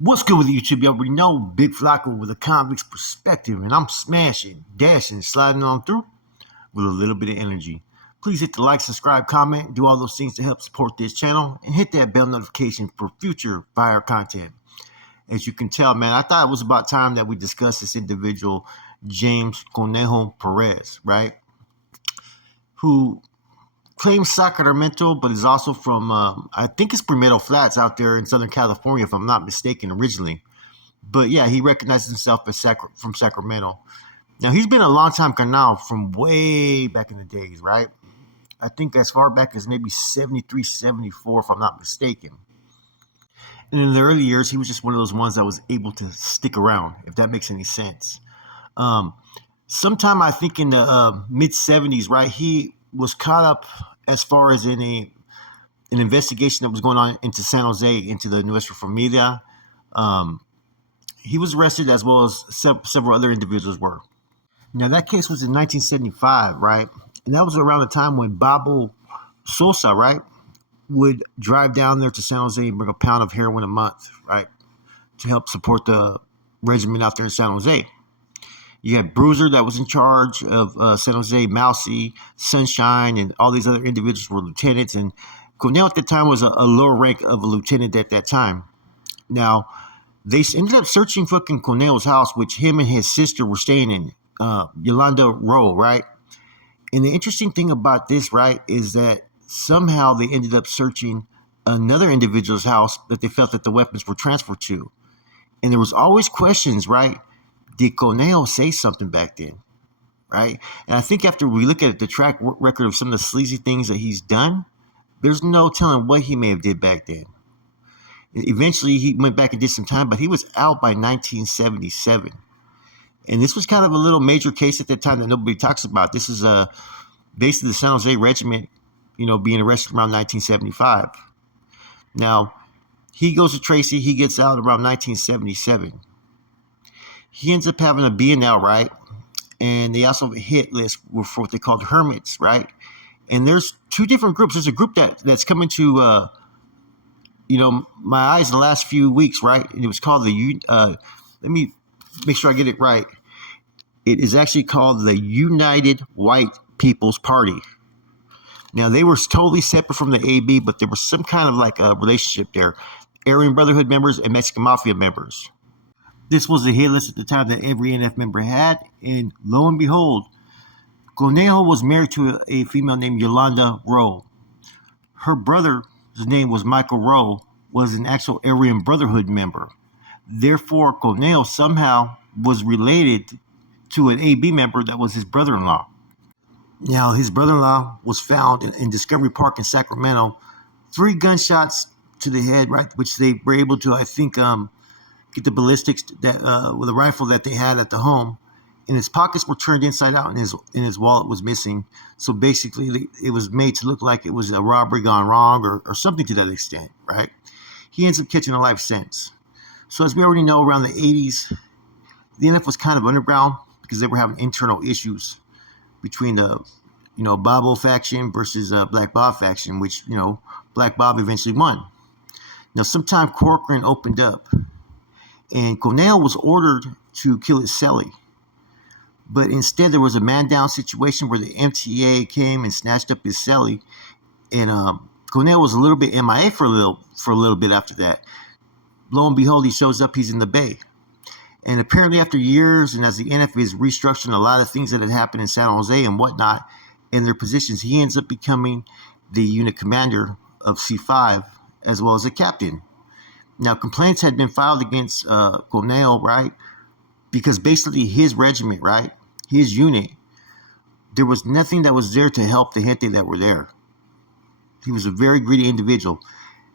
What's good with YouTube? You already know Big Flacco with a convict's perspective, and I'm smashing, dashing, sliding on through with a little bit of energy. Please hit the like, subscribe, comment, do all those things to help support this channel, and hit that bell notification for future fire content. As you can tell, man, I thought it was about time that we discuss this individual, James Conejo Perez, right? Who claims Sacramento, but is also from, I think it's Primero Flats out there in Southern California, if I'm not mistaken, originally. But yeah, he recognizes himself as from Sacramento. Now, he's been a long time canal from way back in the days, right? I think as far back as maybe 73, 74, if I'm not mistaken. And in the early years, he was just one of those ones that was able to stick around, if that makes any sense. Um, Sometime I think in the mid 70s, right, he was caught up as far as in an investigation that was going on into San Jose, into the Nuestra Familia. Um, he was arrested as well as several other individuals were. Now, that case was in 1975, right? And that was around the time when Babo Sosa, right, would drive down there to San Jose and bring a pound of heroin a month, right, to help support the regiment out there in San Jose. You had Bruiser that was in charge of San Jose, Mousy, Sunshine, and all these other individuals were lieutenants. And Cornell at the time was a lower rank of a lieutenant at that time. Now, they ended up searching fucking Cornell's house, which him and his sister were staying in, Yolanda Row, right? And the interesting thing about this, right, is that somehow they ended up searching another individual's house that they felt that the weapons were transferred to. And there was always questions, right? Did Conejo say something back then, right? And I think after we look at the track record of some of the sleazy things that he's done, there's no telling what he may have did back then. Eventually, he went back and did some time, but he was out by 1977. And this was kind of a little major case at that time that nobody talks about. This is basically the San Jose Regiment, being arrested around 1975. Now, he goes to Tracy. He gets out around 1977. He ends up having a B&L, right? And they also have a hit list for what they called hermits, right? And there's two different groups. There's a group that's coming to, my eyes in the last few weeks, right? And it was called let me make sure I get it right. It is actually called the United White People's Party. Now, they were totally separate from the AB, but there was some kind of like a relationship there. Aryan Brotherhood members and Mexican Mafia members. This was the hit list at the time that every NF member had, and lo and behold, Conejo was married to a female named Yolanda Rowe. Her brother, his name was Michael Rowe, was an actual Aryan Brotherhood member. Therefore, Conejo somehow was related to an AB member that was his brother-in-law. Now, his brother-in-law was found in Discovery Park in Sacramento, 3 gunshots to the head, right, which they were able to, I think, get the ballistics that with a rifle that they had at the home, and his pockets were turned inside out, and his wallet was missing. So basically, it was made to look like it was a robbery gone wrong or something to that extent, right? He ends up catching a life sentence. So as we already know, around the 80s, the NF was kind of underground because they were having internal issues between the Bobo faction versus Black Bob faction, which Black Bob eventually won. Now, sometime Corcoran opened up, and Conejo was ordered to kill his celly. But instead, there was a man-down situation where the MTA came and snatched up his celly. And Conejo was a little bit MIA for a little bit after that. Lo and behold, he shows up. He's in the Bay. And apparently after years, and as the NF is restructuring a lot of things that had happened in San Jose and whatnot in their positions, he ends up becoming the unit commander of C5 as well as a captain. Now, complaints had been filed against Conejo, right? Because basically his regiment, right, his unit, there was nothing that was there to help the gente that were there. He was a very greedy individual.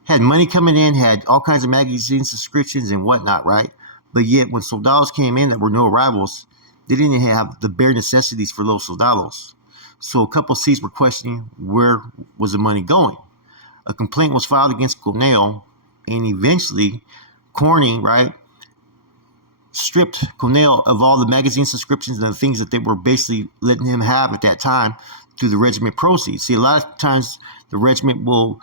Had money coming in, had all kinds of magazine subscriptions and whatnot, right? But yet when soldados came in that were no rivals, they didn't have the bare necessities for those soldados. So a couple of C's were questioning where was the money going. A complaint was filed against Conejo, and eventually Corning, right, stripped Conejo of all the magazine subscriptions and the things that they were basically letting him have at that time through the regiment proceeds. See, a lot of times the regiment will,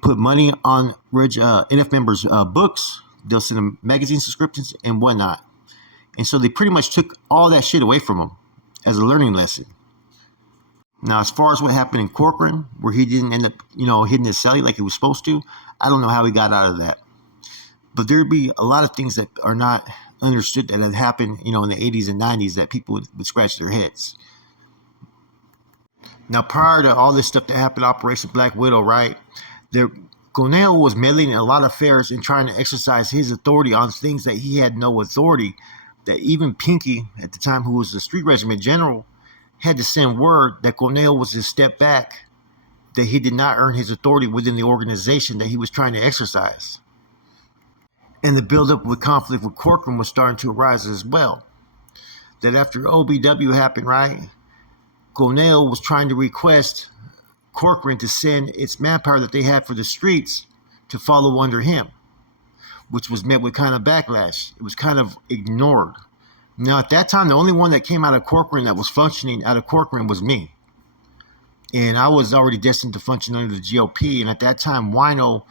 put money on NF members' books, They'll send him magazine subscriptions and whatnot. And so they pretty much took all that shit away from him as a learning lesson. Now, as far as what happened in Corcoran, where he didn't end up, hitting his celly like he was supposed to, I don't know how he got out of that. But there'd be a lot of things that are not understood that had happened, in the 80s and 90s that people would scratch their heads. Now, prior to all this stuff that happened, Operation Black Widow, right, Conejo was meddling in a lot of affairs and trying to exercise his authority on things that he had no authority, that even Pinky, at the time, who was the street regiment general, had to send word that Conejo was a step back, that he did not earn his authority within the organization that he was trying to exercise. And the buildup with conflict with Corcoran was starting to arise as well. That after OBW happened, right, Conejo was trying to request Corcoran to send its manpower that they had for the streets to follow under him, which was met with kind of backlash. It was kind of ignored. Now, at that time, the only one that came out of Corcoran that was functioning out of Corcoran was me. And I was already destined to function under the GOP. And at that time, Wino,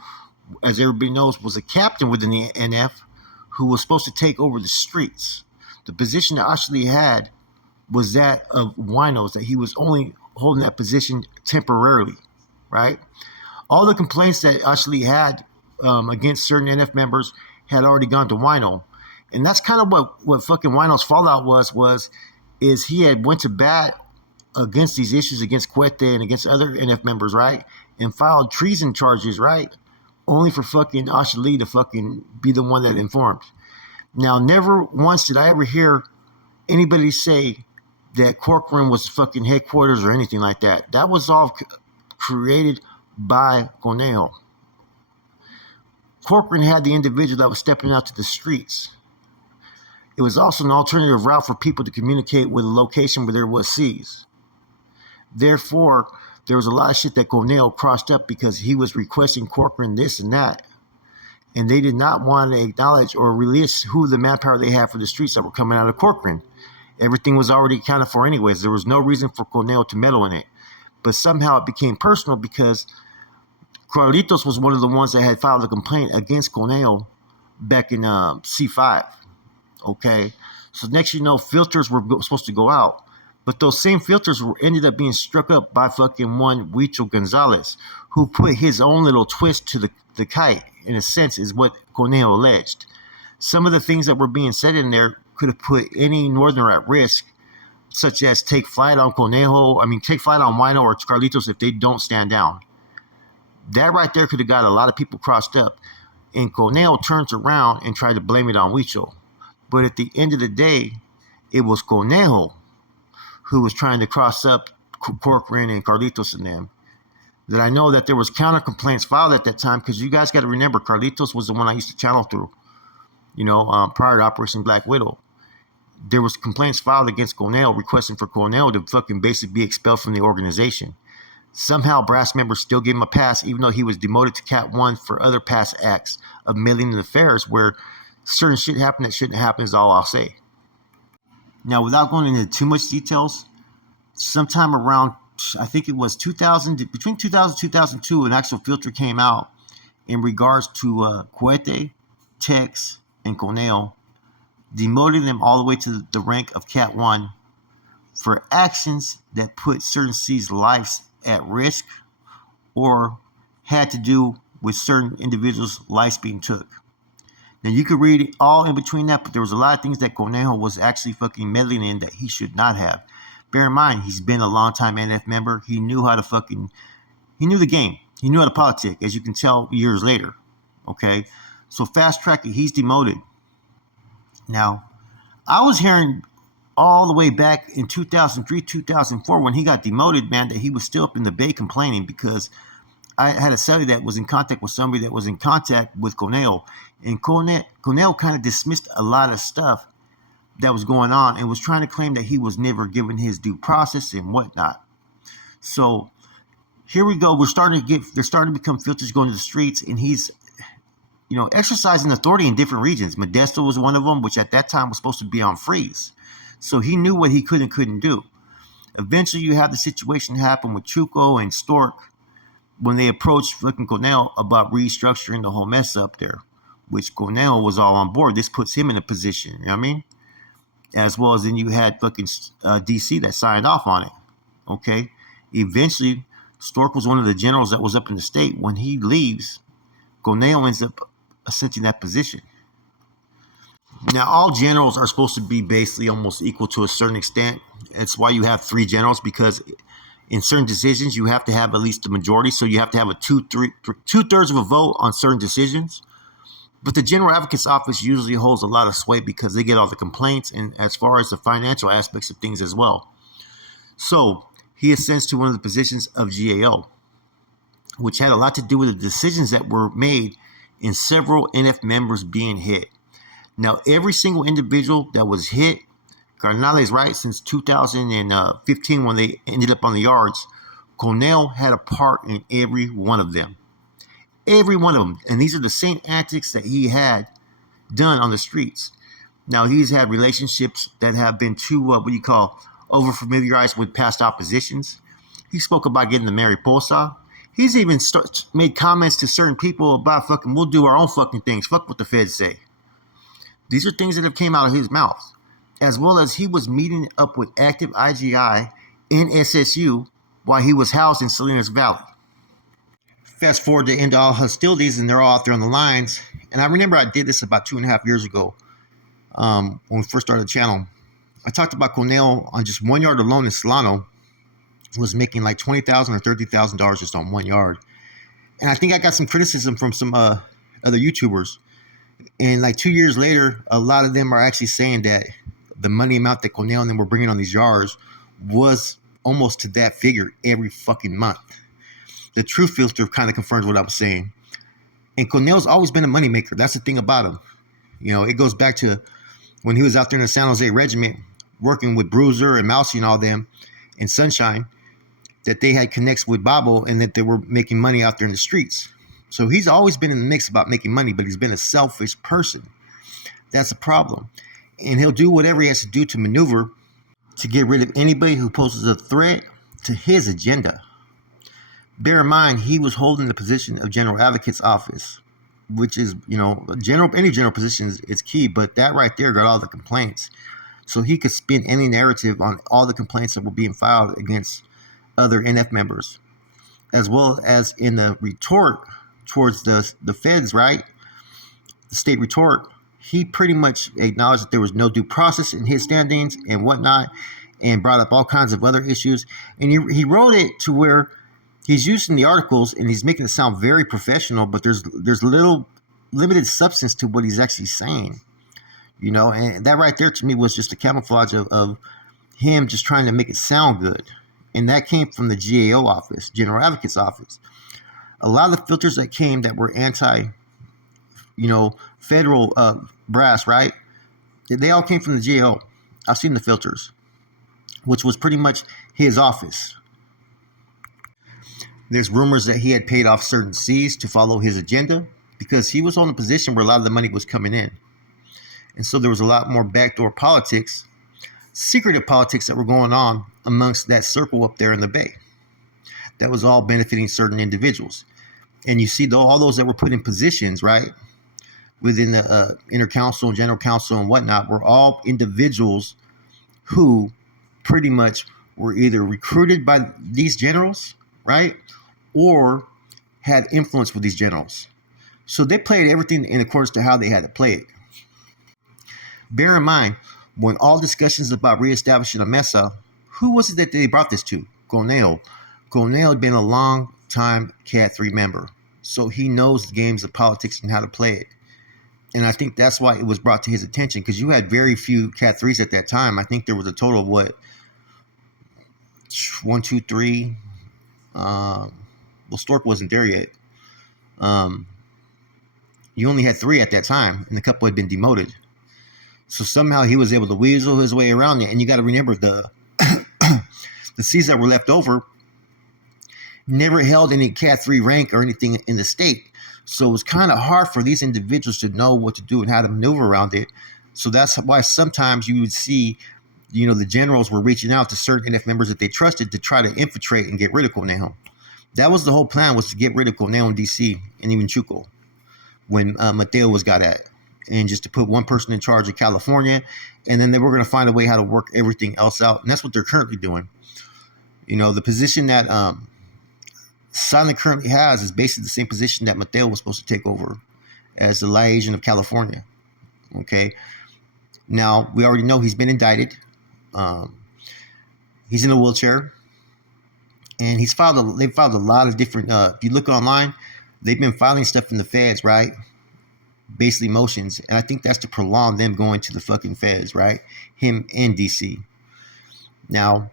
as everybody knows, was a captain within the NF who was supposed to take over the streets. The position that Ashley had was that of Wino's, that he was only holding that position temporarily, right? All the complaints that Ashley had against certain NF members had already gone to Wino. And that's kind of what fucking Wino's fallout is he had went to bat against these issues against Cuete and against other NF members, right? And filed treason charges, right? Only for fucking Ashley to fucking be the one that informed. Now, never once did I ever hear anybody say that Corcoran was fucking headquarters or anything like that. That was all created by Conejo. Corcoran had the individual that was stepping out to the streets. It was also an alternative route for people to communicate with a location where there was seas. Therefore, there was a lot of shit that Conejo crossed up because he was requesting Corcoran this and that. And they did not want to acknowledge or release who the manpower they had for the streets that were coming out of Corcoran. Everything was already accounted for anyways. There was no reason for Conejo to meddle in it. But somehow it became personal because Carlitos was one of the ones that had filed a complaint against Conejo back in C5. Okay? So next you know, filters were supposed to go out. But those same filters ended up being struck up by fucking one Huicho Gonzalez, who put his own little twist to the kite, in a sense, is what Conejo alleged. Some of the things that were being said in there could have put any northerner at risk, such as take flight on Wino or Carlitos if they don't stand down. That right there could have got a lot of people crossed up. And Conejo turns around and tried to blame it on Huicho. But at the end of the day, it was Conejo who was trying to cross up Corcoran and Carlitos and them. That I know that there was counter complaints filed at that time, because you guys got to remember, Carlitos was the one I used to channel through, prior to Operation Black Widow. There was complaints filed against Conejo requesting for Conejo to fucking basically be expelled from the organization. Somehow brass members still gave him a pass, even though he was demoted to Cat 1 for other past acts of meddling in affairs where certain shit happened that shouldn't happen, is all I'll say. Now, without going into too much details, sometime around, I think it was between 2000 and 2002, an actual filter came out in regards to Cuete, Tex, and Conejo, demoting them all the way to the rank of Cat 1 for actions that put certain C's lives at risk or had to do with certain individuals' lives being took. Now, you could read it all in between that, but there was a lot of things that Conejo was actually fucking meddling in that he should not have. Bear in mind, he's been a long-time NF member. He knew how to he knew the game. He knew how to politic, as you can tell years later. Okay? So fast track it, he's demoted. Now, I was hearing all the way back in 2003, 2004, when he got demoted, man, that he was still up in the Bay complaining because I had a celly that was in contact with somebody that was in contact with Conejo. And Conejo kind of dismissed a lot of stuff that was going on and was trying to claim that he was never given his due process and whatnot. So here we go. They're starting to become filters going to the streets, and he's, exercising authority in different regions. Modesto was one of them, which at that time was supposed to be on freeze. So he knew what he could and couldn't do. Eventually, you have the situation happen with Chuco and Stork when they approached fucking Conejo about restructuring the whole mess up there. which Conejo was all on board. This puts him in a position, you know what I mean? As well as then you had fucking DC that signed off on it. Okay. Eventually, Stork was one of the generals that was up in the state. When he leaves, Conejo ends up ascending that position. Now, all generals are supposed to be basically almost equal to a certain extent. That's why you have 3 generals, because in certain decisions you have to have at least the majority. So you have to have a 2/3 of a vote on certain decisions. But the General Advocate's Office usually holds a lot of sway because they get all the complaints and as far as the financial aspects of things as well. So he ascends to one of the positions of GAO, which had a lot to do with the decisions that were made in several NF members being hit. Now, every single individual that was hit, Carnales, right, since 2015 when they ended up on the yards, Conejo had a part in every one of them. Every one of them. And these are the same antics that he had done on the streets. Now, he's had relationships that have been too, over familiarized with past oppositions. He spoke about getting the Mariposa. He's even made comments to certain people about fucking, we'll do our own fucking things. Fuck what the feds say. These are things that have came out of his mouth. As well as he was meeting up with active IGI in SSU while he was housed in Salinas Valley. Fast forward to end all hostilities, and they're all out there on the lines. And I remember I did this about 2.5 years ago when we first started the channel. I talked about Conejo on just 1 yard alone in Solano was making like $20,000 or $30,000 just on 1 yard. And I think I got some criticism from some other YouTubers. And like 2 years later, a lot of them are actually saying that the money amount that Conejo and them were bringing on these yards was almost to that figure every fucking month. The Truth Filter kind of confirms what I was saying. And Conejo's always been a moneymaker. That's the thing about him. You know, it goes back to when he was out there in the San Jose Regiment working with Bruiser and Mousy and all them and Sunshine, that they had connects with Babo and that they were making money out there in the streets. So he's always been in the mix about making money, but he's been a selfish person. That's a problem. And he'll do whatever he has to do to maneuver to get rid of anybody who poses a threat to his agenda. Bear in mind, he was holding the position of General Advocate's Office, which is, any general position is key, but that right there got all the complaints. So he could spin any narrative on all the complaints that were being filed against other NF members, as well as in the retort towards the feds, right? The state retort, he pretty much acknowledged that there was no due process in his standings and whatnot, and brought up all kinds of other issues. And he wrote it to where he's using the articles and he's making it sound very professional, but there's little limited substance to what he's actually saying, and that right there to me was just a camouflage of him just trying to make it sound good. And that came from the GAO office, General Advocate's Office. A lot of the filters that came that were anti, federal brass, right? They all came from the GAO. I've seen the filters, which was pretty much his office. There's rumors that he had paid off certain C's to follow his agenda because he was on a position where a lot of the money was coming in. And so there was a lot more backdoor politics, secretive politics that were going on amongst that circle up there in the Bay. That was all benefiting certain individuals. And you see all those that were put in positions, right, within the inner council and general council and whatnot, were all individuals who pretty much were either recruited by these generals, right, or had influence with these generals. So they played everything in accordance to how they had to play it. Bear in mind, when all discussions about reestablishing a mesa, who was it that they brought this to? Conejo. Conejo had been a long time Cat 3 member, so he knows the games of politics and how to play it. And I think that's why it was brought to his attention, because you had very few Cat 3s at that time. I think there was a total of 1, 2, 3. Stork wasn't there yet. You only had 3 at that time, and a couple had been demoted. So somehow he was able to weasel his way around it. And you got to remember the C's that were left over never held any Cat 3 rank or anything in the state. So it was kind of hard for these individuals to know what to do and how to maneuver around it. So that's why sometimes you would see, the generals were reaching out to certain NF members that they trusted to try to infiltrate and get rid of Conejo. That was the whole plan, was to get rid of Conejo in DC and even Chuco. when Mateo was got at, and just to put one person in charge of California, and then they were going to find a way how to work everything else out, and that's what they're currently doing. The position that Silent currently has is basically the same position that Mateo was supposed to take over as the lie agent of California. Okay, now we already know he's been indicted. He's in a wheelchair, and they've filed a lot of different. If you look online, they've been filing stuff in the feds, right? Basically motions, and I think that's to prolong them going to the fucking feds, right? Him in DC. Now,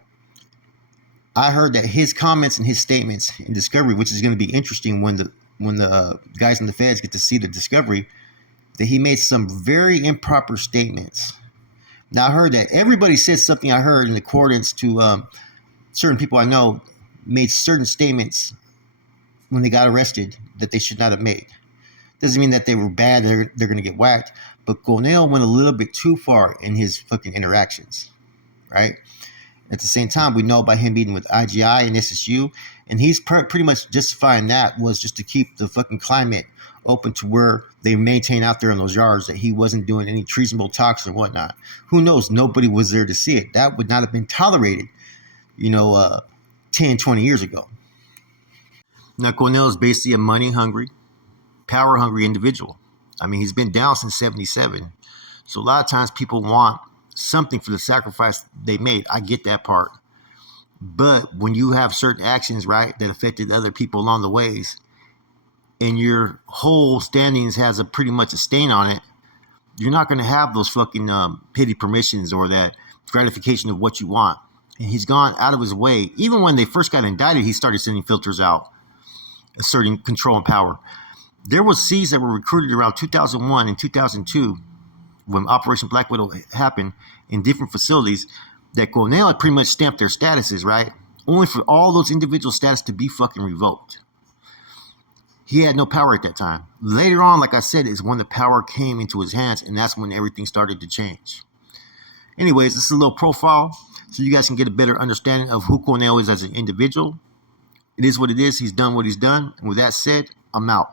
I heard that his comments and his statements in discovery, which is going to be interesting when the guys in the feds get to see the discovery, that he made some very improper statements. Now, I heard that everybody said something. I heard in accordance to certain people I know made certain statements when they got arrested that they should not have made. Doesn't mean that they were bad, they're going to get whacked. But Conejo went a little bit too far in his fucking interactions, right? At the same time, we know about him meeting with IGI and SSU, and he's pretty much justifying that was just to keep the fucking climate open to where they maintain out there in those yards that he wasn't doing any treasonable talks or whatnot. Who knows? Nobody was there to see it. That would not have been tolerated, 10, 20 years ago. Now, Conejo is basically a money-hungry, power-hungry individual. I mean, he's been down since 77. So a lot of times people want something for the sacrifice they made. I get that part. But when you have certain actions, right, that affected other people along the ways, and your whole standings has pretty much a stain on it, you're not going to have those fucking pity permissions or that gratification of what you want. And he's gone out of his way. Even when they first got indicted, he started sending filters out, asserting control and power. There were C's that were recruited around 2001 and 2002 when Operation Black Widow happened in different facilities that Conejo had pretty much stamped their statuses, right? Only for all those individual status to be fucking revoked. He had no power at that time. Later on, like I said, is when the power came into his hands, and that's when everything started to change. Anyways, this is a little profile so you guys can get a better understanding of who Conejo is as an individual. It is what it is. He's done what he's done. And with that said, I'm out.